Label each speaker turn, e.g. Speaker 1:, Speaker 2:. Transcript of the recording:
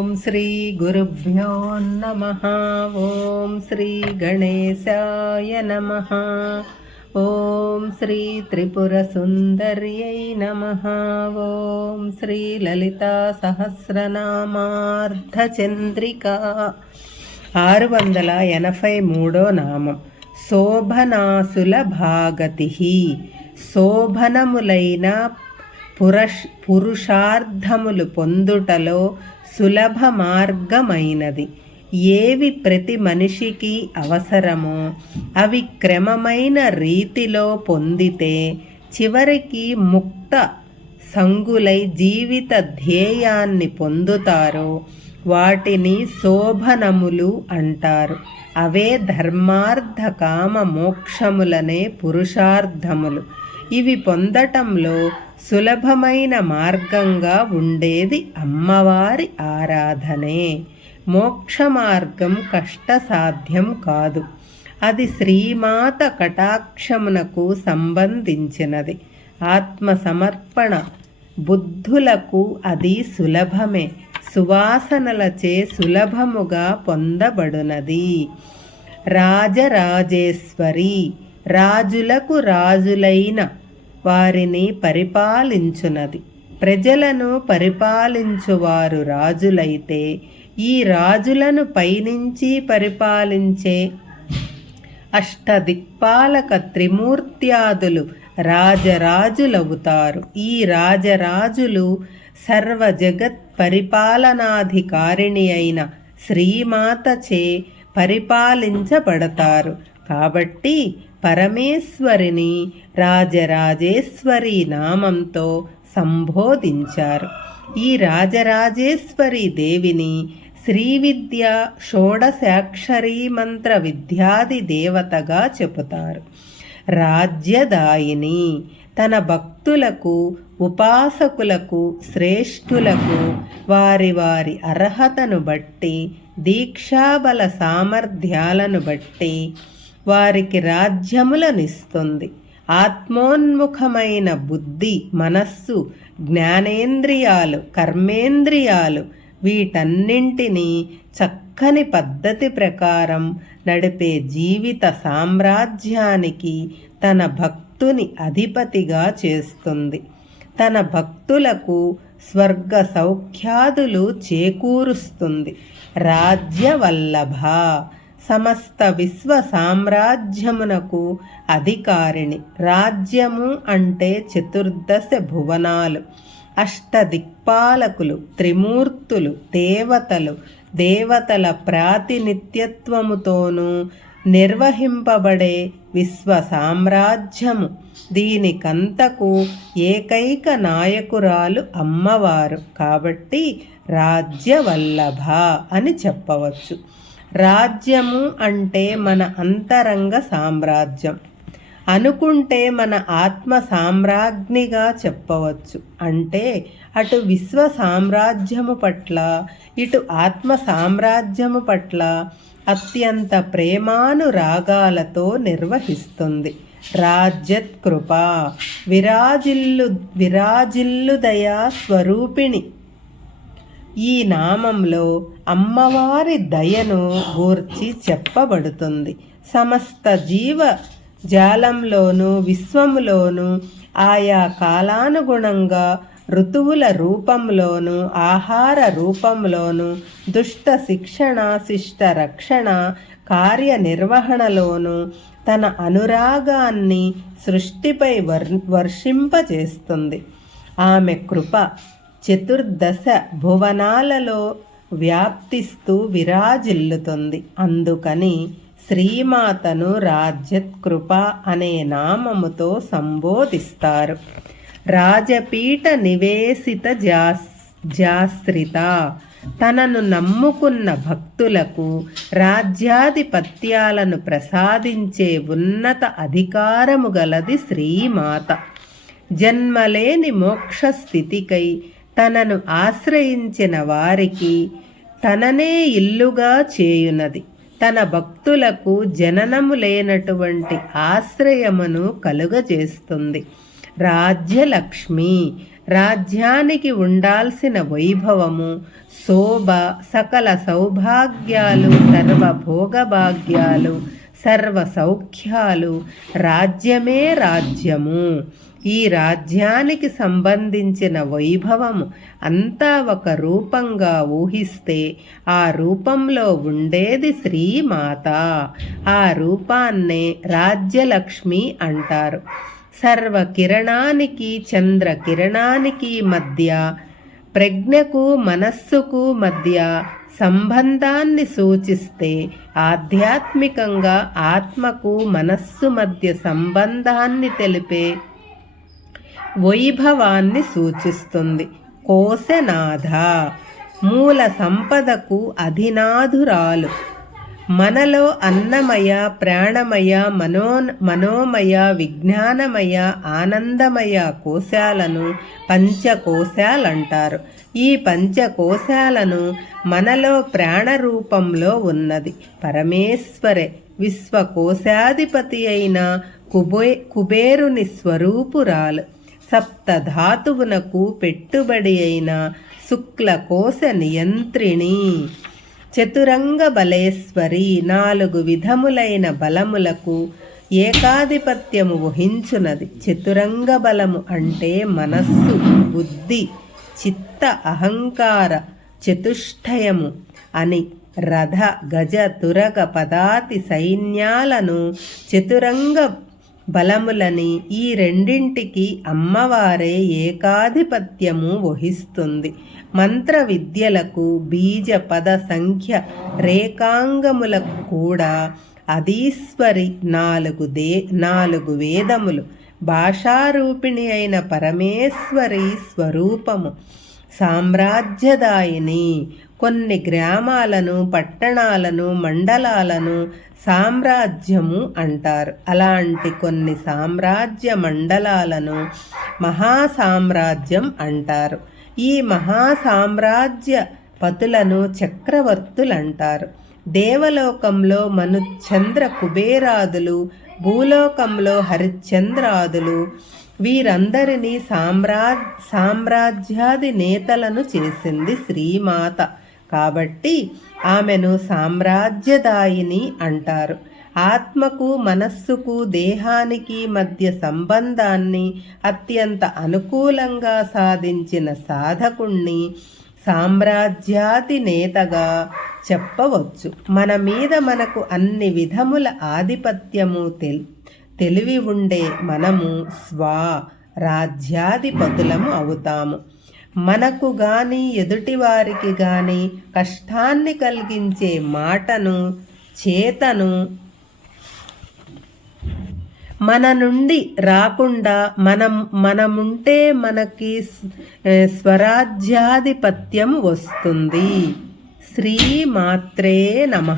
Speaker 1: ఓం శ్రీ గురుభ్యో నమ. ఓం శ్రీ గణేశాయ నమ. ఓం శ్రీ త్రిపురసుందర్యై నమ. ఓం శ్రీ లలితా సహస్రనామార్ధచంద్రిక ఆరు వందల ఎనభై మూడో నామం. శోభనాసుల భాగతి. శోభనములైన పురష్ పురుషార్థములు పొందుటలో సులభ మార్గమైనది ఏవి ప్రతి మనిషికి అవసరమో అవి క్రమమైన రీతిలో పొందితే చివరికి ముక్త సంగులై జీవిత ధ్యేయాన్ని పొందుతారో వాటిని శోభనములు అంటారు. అవే ధర్మార్థ కామ మోక్షములనే పురుషార్థములు. ఇవి పొందటంలో సులభమైన మార్గంగా ఉండేది అమ్మవారి ఆరాధనే. మోక్ష మార్గం కష్టసాధ్యం కాదు. అది శ్రీమాత కటాక్షమునకు సంబంధించినది. ఆత్మ సమర్పణ బుద్ధులకు అది సులభమే. సువాసనలచే సులభముగా పొందబడునది. రాజరాజేశ్వరి రాజులకు రాజులైన వారిని పరిపాలించునది. ప్రజలను పరిపాలించువారు రాజులైతే ఈ రాజులను పైనుంచి పరిపాలించే అష్టదిక్పాలక త్రిమూర్త్యాదులు రాజరాజులవుతారు. ఈ రాజరాజులు సర్వ జగత్ పరిపాలనాధికారిణి అయిన శ్రీమాతచే పరిపాలించబడతారు. కాబట్టి పరమేశ్వరిని రాజరాజేశ్వరి నామంతో సంబోధించారు. ఈ రాజరాజేశ్వరి దేవిని శ్రీ విద్య షోడశాక్షరీ మంత్ర విద్యాది దేవతగా చెబుతారు. రాజ్యదాయిని తన భక్తులకు ఉపాసకులకు శ్రేష్ఠులకు వారి వారి అర్హతను బట్టి దీక్షాబల సామర్థ్యాలను బట్టి వారికి రాజ్యములనిస్తుంది. ఆత్మోన్ముఖమైన బుద్ధి మనస్సు జ్ఞానేంద్రియాలు కర్మేంద్రియాలు వీటన్నింటినీ చక్కని పద్ధతి ప్రకారం నడిపే జీవిత సామ్రాజ్యానికి తన భక్తుని అధిపతిగా చేస్తుంది. తన భక్తులకు స్వర్గ సౌఖ్యాదులు చేకూరుస్తుంది. రాజ్యవల్లభ సమస్త విశ్వ సామ్రాజ్యమునకు అధికారిణి. రాజ్యము అంటే చతుర్దశ భువనాలు. అష్టదిక్పాలకులు త్రిమూర్తులు దేవతలు దేవతల ప్రాతినిత్యత్వముతోనూ నిర్వహింపబడే విశ్వ సామ్రాజ్యము. దీనికంతకు ఏకైక నాయకురాలు అమ్మవారు. కాబట్టి రాజ్యవల్లభ అని చెప్పవచ్చు. రాజ్యము అంటే మన అంతరంగ సామ్రాజ్యం. అనుకుంటే మన ఆత్మ సామ్రాజ్ఞిగా చెప్పవచ్చు. అంటే అటు విశ్వ సామ్రాజ్యము పట్ల ఇటు ఆత్మ సామ్రాజ్యము పట్ల అత్యంత ప్రేమానురాగాలతో నిర్వహిస్తుంది. రాజ్యత్ కృప విరాజిల్లు విరాజిల్లుదయా స్వరూపిణి. ఈ నామంలో అమ్మవారి దయను గూర్చి చెప్పబడుతుంది. సమస్త జీవ జాలంలోనూ విశ్వంలోనూ ఆయా కాలానుగుణంగా ఋతువుల రూపంలోను ఆహార రూపంలోను దుష్ట శిక్షణ శిష్ట రక్షణ కార్యనిర్వహణలోను తన అనురాగాన్ని సృష్టిపై వర్ వర్షింపజేస్తుంది. ఆమె కృప చతుర్దశ భువనాలలో వ్యాప్తిస్తూ విరాజిల్లుతుంది. అందుకని శ్రీమాతను రాజ్యత్కృప అనే నామముతో సంబోధిస్తారు. రాజపీఠ నివేశిత జాస్ జాశ్రిత తనను నమ్ముకున్న భక్తులకు రాజ్యాధిపత్యాలను ప్రసాదించే ఉన్నత అధికారము గలది శ్రీమాత. జన్మలేని మోక్ష స్థితికై తనను ఆశ్రయించిన వారికి తననే ఇల్లుగా చేయునది. తన భక్తులకు జననము లేనటువంటి ఆశ్రయమును కలుగజేస్తుంది. రాజ్యలక్ష్మి రాజ్యానికి ఉండాల్సిన వైభవము శోభ సకల సౌభాగ్యాలు సర్వభోగభాగ్యాలు సర్వ సౌఖ్యాలు రాజ్యమే రాజ్యము. ఈ రాజ్యానికి సంబంధించిన వైభవము అంతా ఒక రూపంగా ఊహిస్తే ఆ రూపంలో ఉండేది శ్రీమాత. ఆ రూపాన్నే రాజ్యలక్ష్మి అంటారు. సర్వ కిరణానికి చంద్ర కిరణానికి మధ్య ప్రజ్ఞకు మనస్సుకు మధ్య సంబంధాన్ని సూచిస్తే ఆధ్యాత్మికంగా ఆత్మకు మనస్సు మధ్య సంబంధాన్ని తెలిపే వైభవాన్ని సూచిస్తుంది. కోశనాథ. మూల సంపదకు అధినాధురాలు మనలో అన్నమయ ప్రాణమయ మనో మనోమయ విజ్ఞానమయ ఆనందమయ కోశాలను పంచకోశాలంటారు. ఈ పంచకోశాలను మనలో ప్రాణ రూపంలో ఉన్నది. పరమేశ్వరే విశ్వకోశాధిపతి అయిన కుబే కుబేరుని స్వరూపురాలు. సప్తధాతువునకు పెట్టుబడి అయిన శుక్లకోశ నియంత్రిణి. చతురంగ బలేశ్వరి నాలుగు విధములైన బలములకు ఏకాధిపత్యము వహించునది. చతురంగ బలము అంటే మనస్సు బుద్ధి చిత్త అహంకార చతుష్టయము అని రథ గజ తురగ పదాతి సైన్యాలను చతురంగ బలములని ఈ రెండింటికి అమ్మవారే ఏకాధిపత్యము వహిస్తుంది. మంత్ర విద్యలకు బీజ పద సంఖ్య రేఖాంగములకు కూడా అధీశ్వరి నాలుగు దే నాలుగు వేదములు. భాషారూపిణి అయిన పరమేశ్వరి స్వరూపము. సామ్రాజ్యదాయిని కొన్ని గ్రామాలను పట్టణాలను మండలాలను సామ్రాజ్యము అంటారు. అలాంటి కొన్ని సామ్రాజ్య మండలాలను మహాసామ్రాజ్యం అంటారు. ఈ మహాసామ్రాజ్య పతులను చక్రవర్తులంటారు దేవలోకంలో మను చంద్ర కుబేరాదులు భూలోకంలో హరిశ్చంద్రాదులు వీరందరినీ సామ్రా సామ్రాజ్యాది నేతలను చేసింది శ్రీమాత. కాబట్టి ఆమెను సామ్రాజ్యదాయిని అంటారు. ఆత్మకు మనస్సుకు దేహానికి మధ్య సంబంధాన్ని అత్యంత అనుకూలంగా సాధించిన సాధకుణ్ణి సామ్రాజ్యాతి నేతగా చెప్పవచ్చు. మన మీద మనకు అన్ని విధముల ఆధిపత్యము తెల్ తెలివి ఉండే మనము స్వా రాజ్యాధిపతులము అవుతాము. మనకు గాని ఎదుటివారికి గాని కష్టాన్ని కలిగించే మాటను చేతను మన నుండి రాకుండా మనం మనముంటే మనకి స్వరాజ్యాధిపత్యం వస్తుంది. శ్రీమాత్రే నమ.